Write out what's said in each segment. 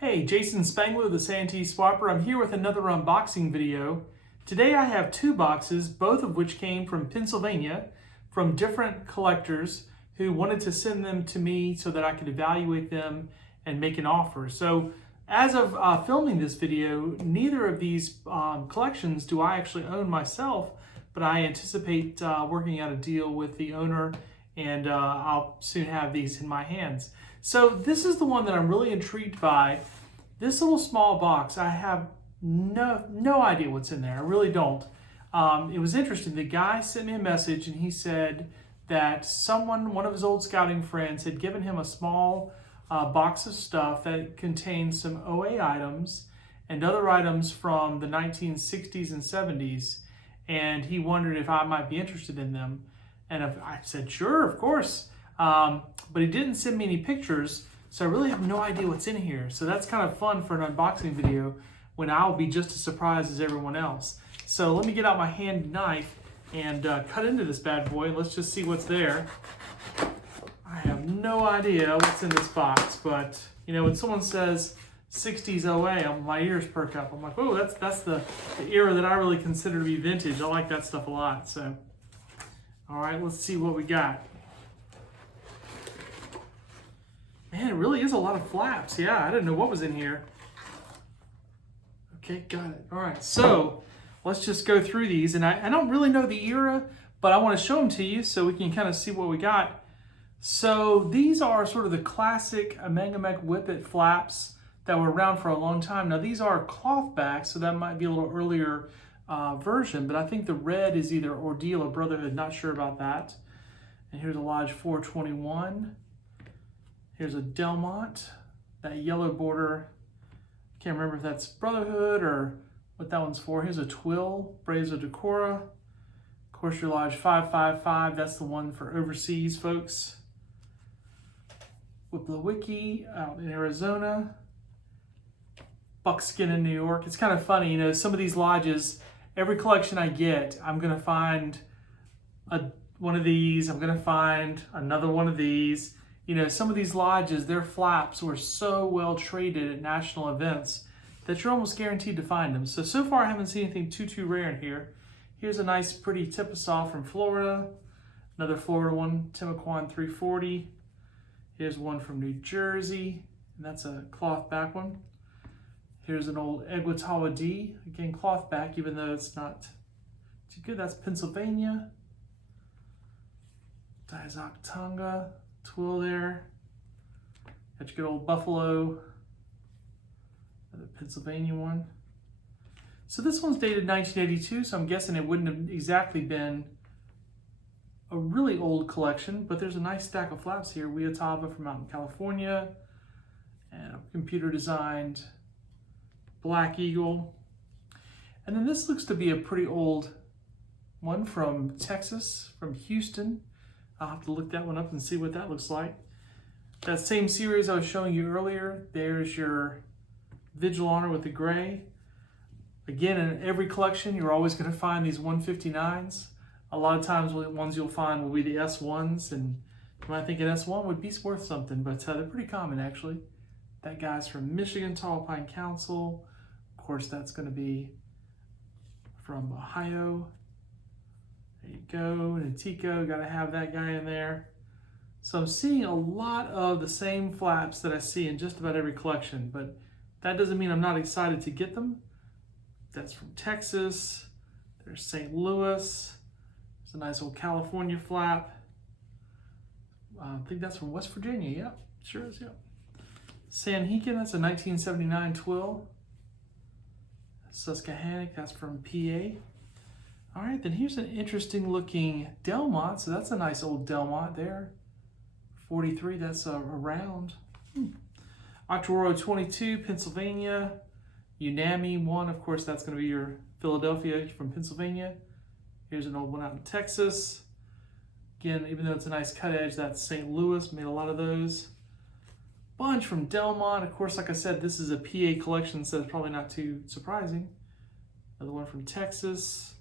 Hey, Jason Spangler, the Santee Swapper. I'm here with another unboxing video. Today I have two boxes, both of which came from Pennsylvania, from different collectors who wanted to send them to me so that I could evaluate them and make an offer. So as of filming this video, neither of these collections do I actually own myself, but I anticipate working out a deal with the owner, and I'll soon have these in my hands. So this is the one that I'm really intrigued by. This little small box, I have no idea what's in there. I really don't. It was interesting. The guy sent me a message and he said that one of his old scouting friends, had given him a small box of stuff that contained some OA items and other items from the 1960s and 70s. And he wondered if I might be interested in them. And I said, sure, of course. But he didn't send me any pictures, so I really have no idea what's in here. So that's kind of fun for an unboxing video when I'll be just as surprised as everyone else. So let me get out my handy knife and cut into this bad boy. Let's just see what's there. I have no idea what's in this box, but you know, when someone says 60s OA, my ears perk up. I'm like, oh, that's the era that I really consider to be vintage. I like that stuff a lot. So, all right, let's see what we got. Man, it really is a lot of flaps. Yeah, I didn't know what was in here. Okay, got it. All right, so let's just go through these. And I don't really know the era, but I want to show them to you so we can kind of see what we got. So these are sort of the classic Amangamec Whippet flaps that were around for a long time. Now these are cloth backs, so that might be a little earlier version, but I think the red is either Ordeal or Brotherhood, not sure about that. And here's a Lodge 421. Here's a Delmont, that yellow border. Can't remember if that's Brotherhood or what that one's for. Here's a Twill, Braves of Decorah. Of course, your Lodge 555, that's the one for overseas folks. Wipplewicki out in Arizona. Buckskin in New York. It's kind of funny, you know, some of these lodges, every collection I get, I'm gonna find one of these, I'm gonna find another one of these. You know, some of these lodges, their flaps were so well traded at national events that you're almost guaranteed to find them. So far I haven't seen anything too rare in here. Here's a nice pretty Tipasaw from Florida. Another Florida one, Timaquan 340. Here's one from New Jersey, and that's a cloth back one. Here's an old Eguatawa D, again cloth back, even though it's not too good. That's Pennsylvania. Dizok Tonga. Twill there. Got your good old Buffalo. Another Pennsylvania one. So this one's dated 1982, so I'm guessing it wouldn't have exactly been a really old collection, but there's a nice stack of flaps here. Weatava from out in California, and a computer designed Black Eagle. And then this looks to be a pretty old one from Texas, from Houston. I'll have to look that one up and see what that looks like. That same series I was showing you earlier, there's your Vigil Honor with the gray. Again, in every collection, you're always going to find these 159s. A lot of times, the ones you'll find will be the S1s, and you might think an S1 would be worth something, but they're pretty common, actually. That guy's from Michigan, Tall Pine Council. Of course, that's going to be from Ohio. There you go, Natico, gotta have that guy in there. So I'm seeing a lot of the same flaps that I see in just about every collection, but that doesn't mean I'm not excited to get them. That's from Texas. There's St. Louis. There's a nice old California flap. I think that's from West Virginia, yep, sure is, yep. Sanhegan, that's a 1979 Twill. Susquehannock, that's from PA. All right, then here's an interesting looking Delmont. So that's a nice old Delmont there. 43, that's a round. Octororo 22, Pennsylvania. Unami 1, of course, that's going to be your Philadelphia from Pennsylvania. Here's an old one out in Texas. Again, even though it's a nice cut edge, that's St. Louis, made a lot of those. Bunch from Delmont. Of course, like I said, this is a PA collection, so it's probably not too surprising. Another one from Texas.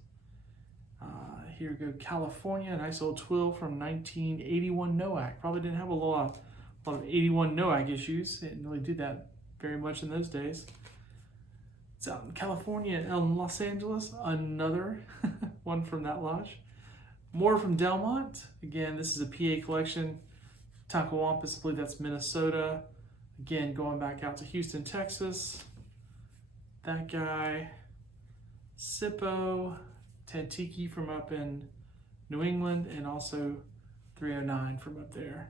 Here we go, California, nice old Twill from 1981 Noack. Probably didn't have a lot of 81 Noack issues. It didn't really do that very much in those days. It's out in California and Los Angeles. Another one from that lodge. More from Delmont. Again, this is a PA collection. Takawampus, I believe that's Minnesota. Again, going back out to Houston, Texas. That guy. Sippo, Tantiki from up in New England, and also 309 from up there.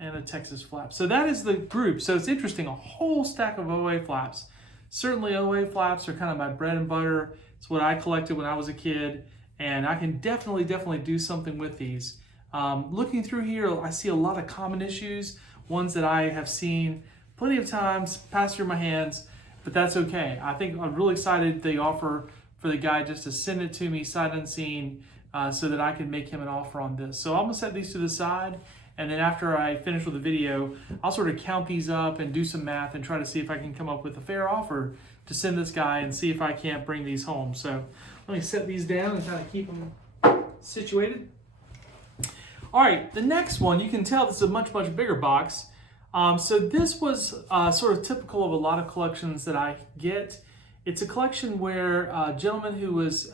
And a Texas flap. So that is the group. So it's interesting, a whole stack of OA flaps. Certainly OA flaps are kind of my bread and butter. It's what I collected when I was a kid, and I can definitely do something with these. Looking through here, I see a lot of common issues, ones that I have seen plenty of times pass through my hands, but that's okay. I think I'm really excited the offer for the guy just to send it to me sight unseen so that I can make him an offer on this. So I'm gonna set these to the side, and then after I finish with the video, I'll sort of count these up and do some math and try to see if I can come up with a fair offer to send this guy and see if I can't bring these home. So let me set these down and kind of keep them situated. All right, the next one, you can tell this is a much bigger box. So this was sort of typical of a lot of collections that I get. It's a collection where a gentleman who was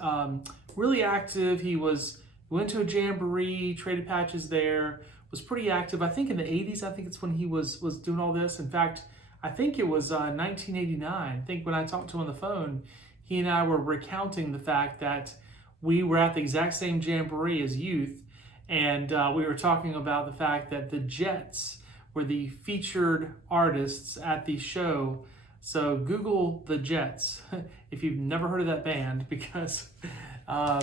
really active, he went to a Jamboree, traded patches there, was pretty active. I think in the 80s, I think it's when he was doing all this. In fact, I think it was 1989. I think when I talked to him on the phone, he and I were recounting the fact that we were at the exact same Jamboree as youth, and we were talking about the fact that the Jets were the featured artists at the show. So Google the Jets if you've never heard of that band, because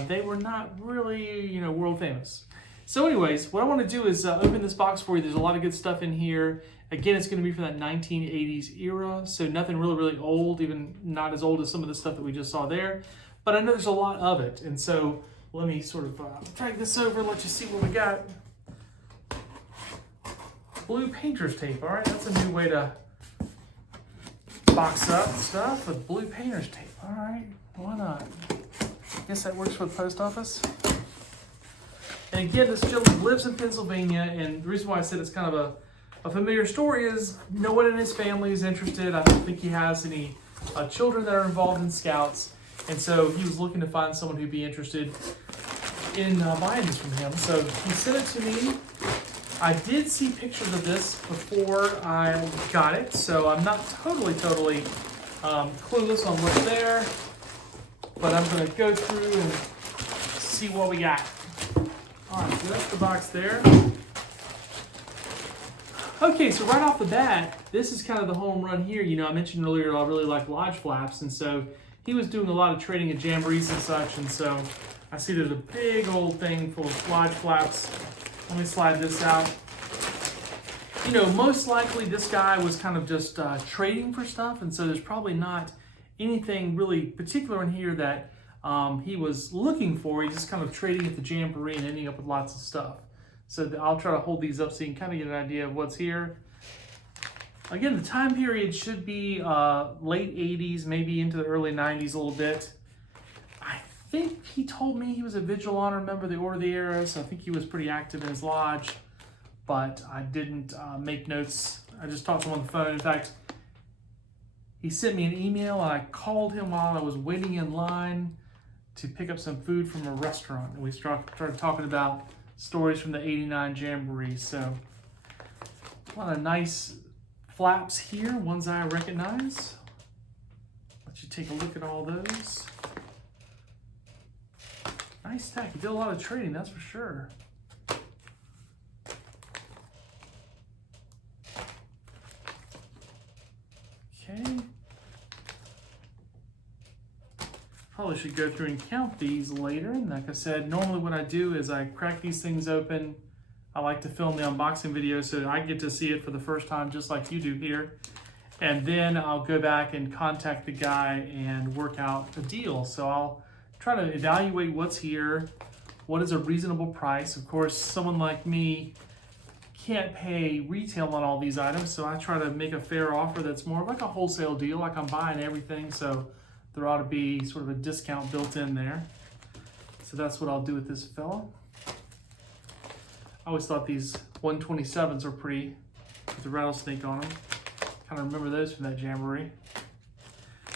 they were not really, world famous. So anyways, what I want to do is open this box for you. There's a lot of good stuff in here. Again, it's going to be from that 1980s era, so nothing really old, even not as old as some of the stuff that we just saw there. But I know there's a lot of it, and so let me sort of drag this over and let you see what we got. Blue painter's tape, all right? That's a new way to box up stuff with blue painter's tape. All right, why not? Guess that works for the post office. And again, this gentleman lives in Pennsylvania, and the reason why I said it's kind of a familiar story is no one in his family is interested. I don't think he has any children that are involved in Scouts, and so he was looking to find someone who'd be interested in buying this from him. So he sent it to me. I did see pictures of this before I got it, so I'm not totally clueless on what's there, but I'm going to go through and see what we got. All right, so that's the box there. Okay, so right off the bat, this is kind of the home run here. I mentioned earlier I really like lodge flaps, and so he was doing a lot of trading at Jamborees and such, and so I see there's a big old thing full of lodge flaps. Let me slide this out. Most likely this guy was kind of just trading for stuff, and so there's probably not anything really particular in here that he was looking for. He's just kind of trading at the Jamboree and ending up with lots of stuff. So I'll try to hold these up so you can kind of get an idea of what's here. Again, the time period should be late 80s, maybe into the early 90s a little bit. I think he told me he was a Vigil Honor member of the Order of the Era, so I think he was pretty active in his lodge, but I didn't make notes. I just talked to him on the phone. In fact, he sent me an email, and I called him while I was waiting in line to pick up some food from a restaurant, and we started talking about stories from the 89 Jamboree. So a lot of nice flaps here, ones I recognize. Let you take a look at all those. Nice stack. He did a lot of trading, that's for sure. Okay. Probably should go through and count these later. And like I said, normally what I do is I crack these things open. I like to film the unboxing video so I get to see it for the first time, just like you do here. And then I'll go back and contact the guy and work out a deal. So I'll try to evaluate what's here, what is a reasonable price. Of course, someone like me can't pay retail on all these items, so I try to make a fair offer that's more like a wholesale deal, like I'm buying everything, so there ought to be sort of a discount built in there. So that's what I'll do with this fella. I always thought these 127s were pretty, with the rattlesnake on them. Kind of remember those from that Jamboree.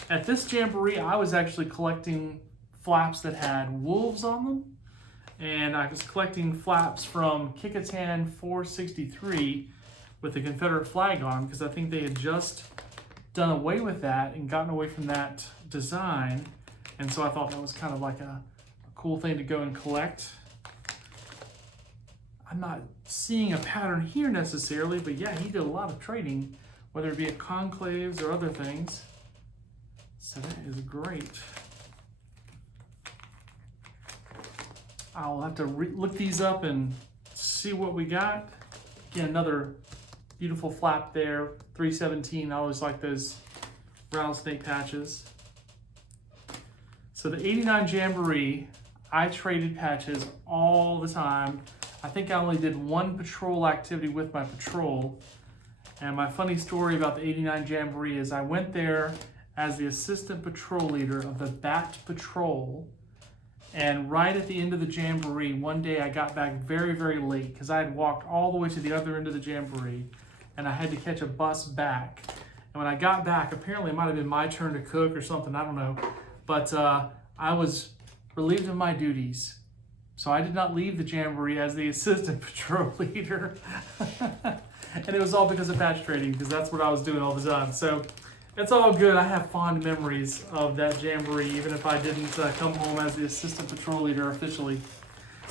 At this Jamboree, I was actually collecting flaps that had wolves on them. And I was collecting flaps from Kecoughtan 463 with the Confederate flag on them because I think they had just done away with that and gotten away from that design. And so I thought that was kind of like a cool thing to go and collect. I'm not seeing a pattern here necessarily, but yeah, he did a lot of trading, whether it be at conclaves or other things. So that is great. I'll have to look these up and see what we got. Again, another beautiful flap there, 317. I always like those rattlesnake patches. So the 89 Jamboree, I traded patches all the time. I think I only did one patrol activity with my patrol. And my funny story about the 89 Jamboree is I went there as the assistant patrol leader of the Bat Patrol. And right at the end of the Jamboree, one day I got back very, very late because I had walked all the way to the other end of the Jamboree and I had to catch a bus back. And when I got back, apparently it might have been my turn to cook or something, I don't know. But I was relieved of my duties. So I did not leave the Jamboree as the assistant patrol leader. And it was all because of patch trading, because that's what I was doing all the time. So it's all good. I have fond memories of that Jamboree, even if I didn't come home as the assistant patrol leader officially.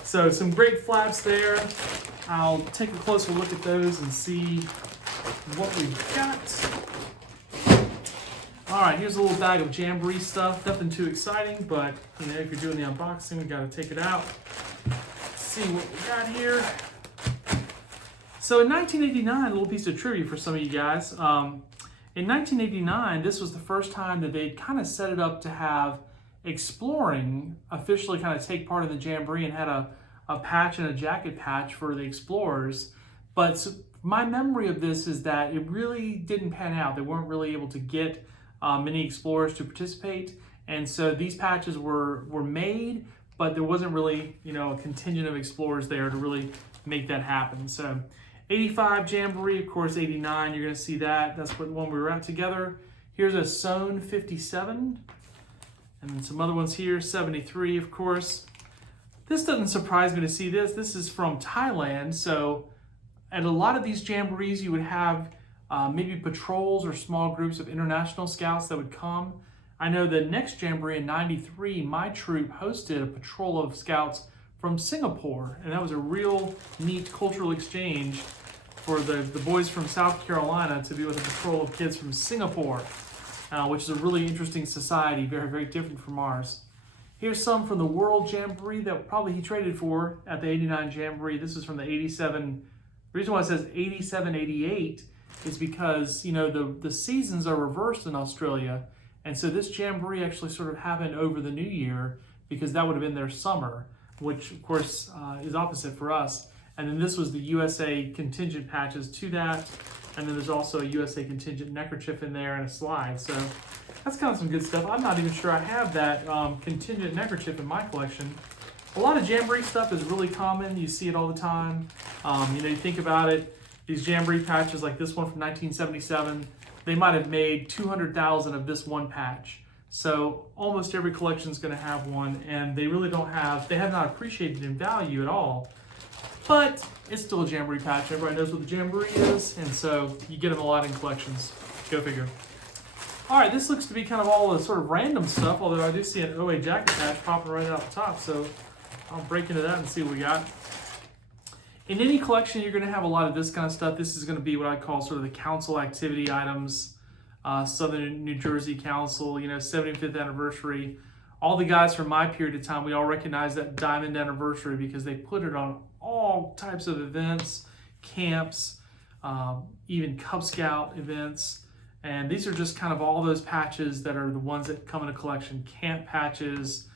So some great flaps there. I'll take a closer look at those and see what we've got. All right, here's a little bag of Jamboree stuff. Nothing too exciting, but you know, if you're doing the unboxing, we got to take it out. See what we got here. So in 1989, a little piece of trivia for some of you guys. In 1989, this was the first time that they'd kind of set it up to have exploring officially kind of take part in the Jamboree and had a patch and a jacket patch for the explorers. But so my memory of this is that it really didn't pan out. They weren't really able to get many explorers to participate. And so these patches were made, but there wasn't really, you know, a contingent of explorers there to really make that happen. So 85 Jamboree, of course, 89, you're going to see that. That's what the one we were at together. Here's a sewn 57. And then some other ones here, 73, of course. This doesn't surprise me to see this. This is from Thailand. So at a lot of these Jamborees, you would have maybe patrols or small groups of international scouts that would come. I know the next Jamboree in 93, my troop hosted a patrol of scouts from Singapore, and that was a real neat cultural exchange for the boys from South Carolina to be with a patrol of kids from Singapore, which is a really interesting society, very, very different from ours. Here's some from the World Jamboree that probably he traded for at the 89 Jamboree. This is from the 87. The reason why it says 87, 88 is because, you know, the seasons are reversed in Australia, and so this Jamboree actually sort of happened over the new year because that would have been their summer, which of course is opposite for us. And then this was the USA contingent patches to that. And then there's also a USA contingent neckerchief in there and a slide. So that's kind of some good stuff. I'm not even sure I have that contingent neckerchief in my collection. A lot of Jamboree stuff is really common. You see it all the time. You know, you think about it, these Jamboree patches like this one from 1977, they might have made 200,000 of this one patch. So almost every collection is going to have one, and they really don't have, they have not appreciated in value at all. But it's still a Jamboree patch. Everybody knows what the Jamboree is, and so you get them a lot in collections. Go figure. All right, this looks to be kind of all the sort of random stuff, although I do see an OA jacket patch popping right out the top, so I'll break into that and see what we got. In any collection, you're going to have a lot of this kind of stuff. This is going to be what I call sort of the council activity items. Southern New Jersey Council, you know, 75th anniversary. All the guys from my period of time, we all recognize that diamond anniversary because they put it on all types of events, camps, even Cub Scout events. And these are just kind of all those patches that are the ones that come in a collection. Camp patches.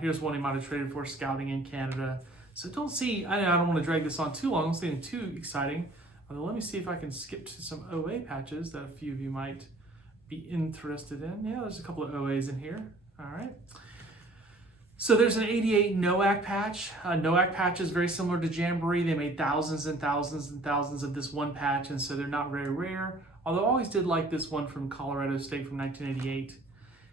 Here's one he might have traded for, scouting in Canada. So don't see, I don't want to drag this on too long. I don't see anything too exciting. Let me see if I can skip to some OA patches that a few of you might be interested in. Yeah, there's a couple of OAs in here. All right. So there's an 88 Noack Patch. Noack Patch is very similar to Jamboree. They made thousands and thousands and thousands of this one patch, and so they're not very rare. Although I always did like this one from Colorado State from 1988.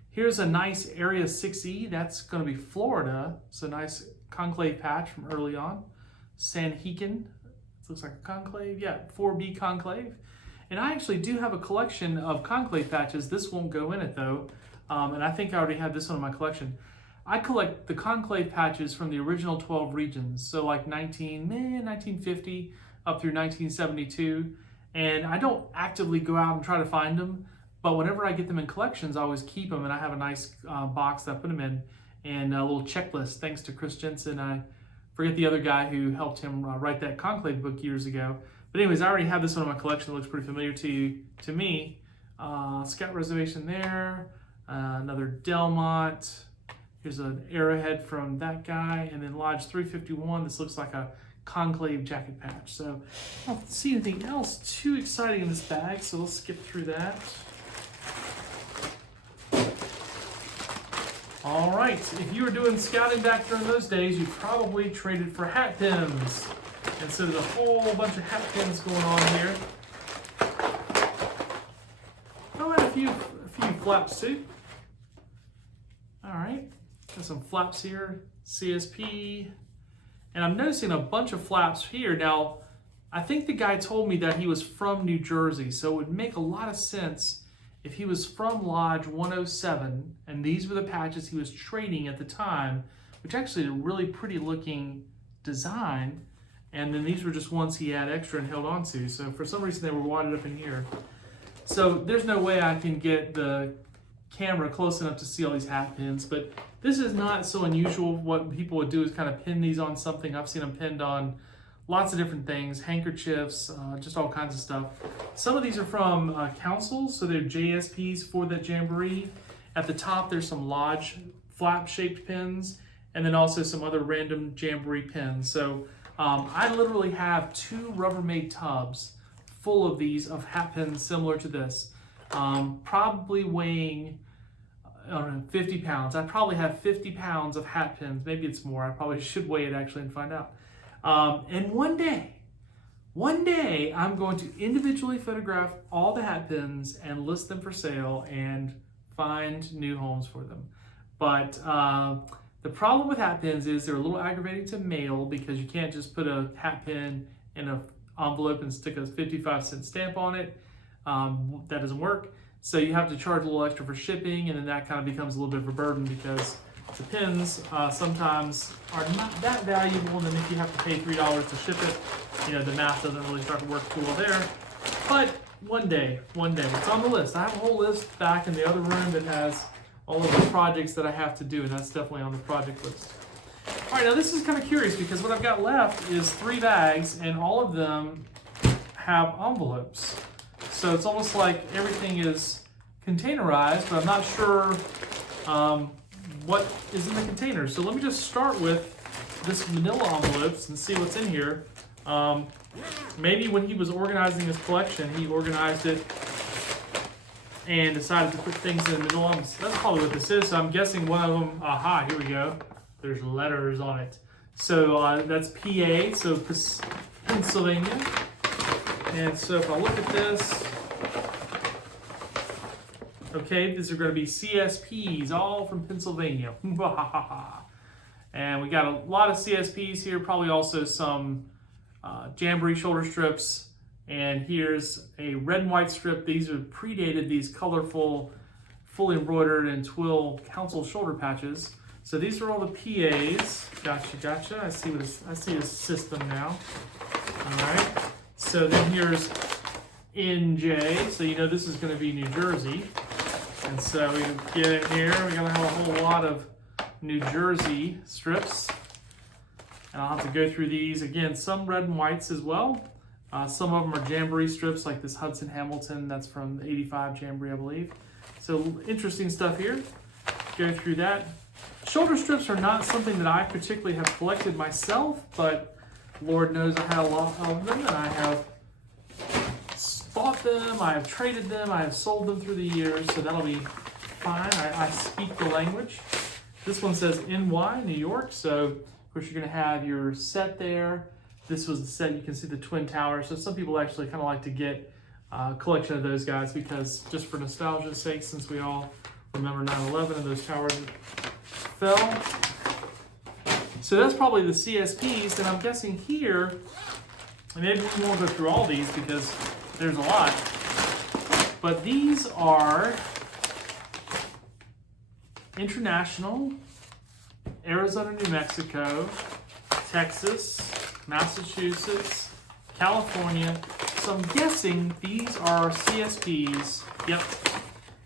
Here's a nice Area 6E. That's going to be Florida. It's a nice conclave patch from early on. Sanhegan. It looks like a conclave. Yeah, 4B conclave. And I actually do have a collection of conclave patches. This won't go in it though. And I think I already have this one in my collection. I collect the conclave patches from the original 12 regions. So like 1950 up through 1972. And I don't actively go out and try to find them, but whenever I get them in collections, I always keep them, and I have a nice box that I put them in, and a little checklist, thanks to Chris Jensen. I forget the other guy who helped him write that conclave book years ago. But anyways, I already have this one in my collection that looks pretty familiar to me. Scout Reservation there, another Delmont. Here's an arrowhead from that guy, and then Lodge 351. This looks like a conclave jacket patch. So I don't see anything else too exciting in this bag, so let's skip through that. All right, if you were doing scouting back during those days, you probably traded for hat pins. And so there's a whole bunch of hat pins going on here. Oh, and a few flaps too. All right, got some flaps here, CSP. And I'm noticing a bunch of flaps here. Now, I think the guy told me that he was from New Jersey, so it would make a lot of sense if he was from Lodge 107, and these were the patches he was trading at the time, which actually is a really pretty looking design, and then these were just ones he had extra and held on to. So for some reason they were wadded up in here. So there's no way I can get the camera close enough to see all these hat pins, but this is not so unusual. What people would do is kind of pin these on something. I've seen them pinned on lots of different things, handkerchiefs, just all kinds of stuff. Some of these are from councils, so they're JSPs for the Jamboree. At the top, there's some Lodge flap-shaped pins, and then also some other random Jamboree pins. So I literally have 2 Rubbermaid tubs full of these of hat pins similar to this, probably weighing, I don't know, 50 pounds. I probably have 50 pounds of hat pins. Maybe it's more. I probably should weigh it actually and find out. And one day, I'm going to individually photograph all the hat pins and list them for sale and find new homes for them. But the problem with hat pins is they're a little aggravating to mail because you can't just put a hat pin in an envelope and stick a 55-cent stamp on it. That doesn't work. So you have to charge a little extra for shipping, and then that kind of becomes a little bit of a burden because the pins sometimes are not that valuable, and then if you have to pay $3 to ship it, you know, the math doesn't really start to work too well there. But one day, it's on the list. I have a whole list back in the other room that has all of the projects that I have to do, and that's definitely on the project list. All right, now this is kind of curious because what I've got left is 3 bags, and all of them have envelopes. So it's almost like everything is containerized, but I'm not sure what is in the container. So let me just start with this manila envelopes and see what's in here. Maybe when he was organizing his collection, he organized it and decided to put things in manila envelopes. That's probably what this is. So I'm guessing one of them, aha, here we go. There's letters on it. So that's PA, so Pennsylvania. And so if I look at this, okay, these are going to be CSPs, all from Pennsylvania. And we got a lot of CSPs here, probably also some Jamboree shoulder strips. And here's a red and white strip. These are predated these colorful, fully embroidered and twill council shoulder patches. So these are all the PAs. Gotcha. I see his system now. All right. So then here's NJ. So you know this is going to be New Jersey. And so we get it here. We're going to have a whole lot of New Jersey strips. And I'll have to go through these. Again, some red and whites as well. Some of them are Jamboree strips, like this Hudson Hamilton. That's from the 85 Jamboree, I believe. So interesting stuff here. Go through that. Shoulder strips are not something that I particularly have collected myself, but Lord knows I had a lot of them, and I have bought them, I have traded them, I have sold them through the years, so that'll be fine. I speak the language. This one says NY, New York. So, of course, you're going to have your set there. This was the set. You can see the Twin Towers. So some people actually kind of like to get a collection of those guys because just for nostalgia's sake, since we all remember 9/11 and those towers fell. So that's probably the CSPs. And I'm guessing here, maybe we won't go through all these because there's a lot. But these are International, Arizona, New Mexico, Texas, Massachusetts, California. So I'm guessing these are CSPs. Yep.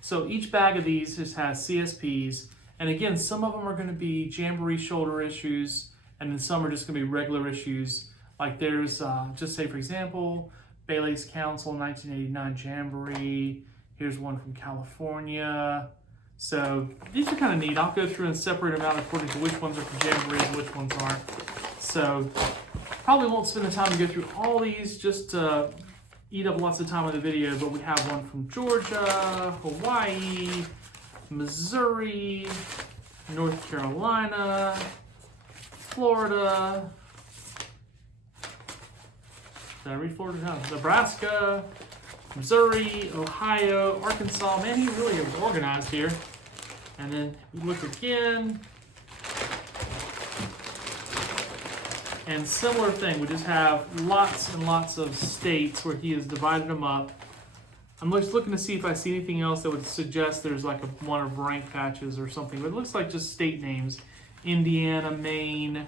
So each bag of these just has CSPs. And again, some of them are going to be Jamboree shoulder issues, and then some are just going to be regular issues. Like there's, just say for example, Bailey's Council 1989 Jamboree. Here's one from California. So these are kind of neat. I'll go through and separate them out according to which ones are from Jamboree and which ones aren't. So probably won't spend the time to go through all these just to eat up lots of time on the video, but we have one from Georgia, Hawaii, Missouri, North Carolina, Florida. Did I read Florida? No. Nebraska, Missouri, Ohio, Arkansas. Man, he really is organized here. And then we look again. And similar thing, we just have lots and lots of states where he has divided them up. I'm just looking to see if I see anything else that would suggest there's like one of rank patches or something. But it looks like just state names. Indiana, Maine,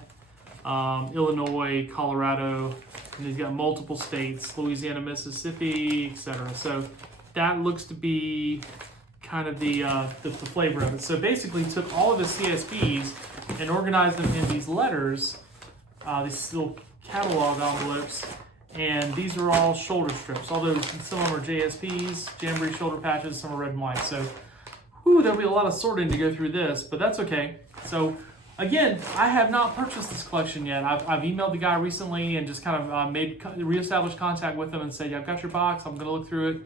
Illinois, Colorado, and he's got multiple states, Louisiana, Mississippi, etc. So that looks to be kind of the flavor of it. So basically took all of the CSPs and organized them in these letters, these little catalog envelopes, and these are all shoulder strips, although some of them are JSPs, Jamboree shoulder patches, some are red and white. So there'll be a lot of sorting to go through this, but that's okay. So again, I have not purchased this collection yet. I've emailed the guy recently and just kind of reestablished contact with him and said, yeah, I've got your box, I'm going to look through it,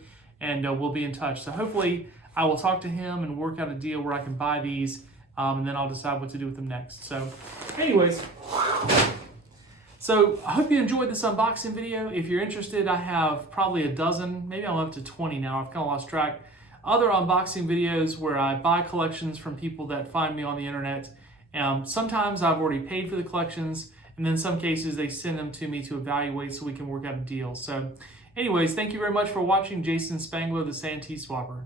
and we'll be in touch. So hopefully I will talk to him and work out a deal where I can buy these, and then I'll decide what to do with them next. So anyways, so I hope you enjoyed this unboxing video. If you're interested, I have probably a dozen, maybe I'm up to 20 now, I've kind of lost track, other unboxing videos where I buy collections from people that find me on the internet. Sometimes I've already paid for the collections, and then in some cases they send them to me to evaluate so we can work out a deal. So anyways, thank you very much for watching. Jason Spangler, the Santee Swapper.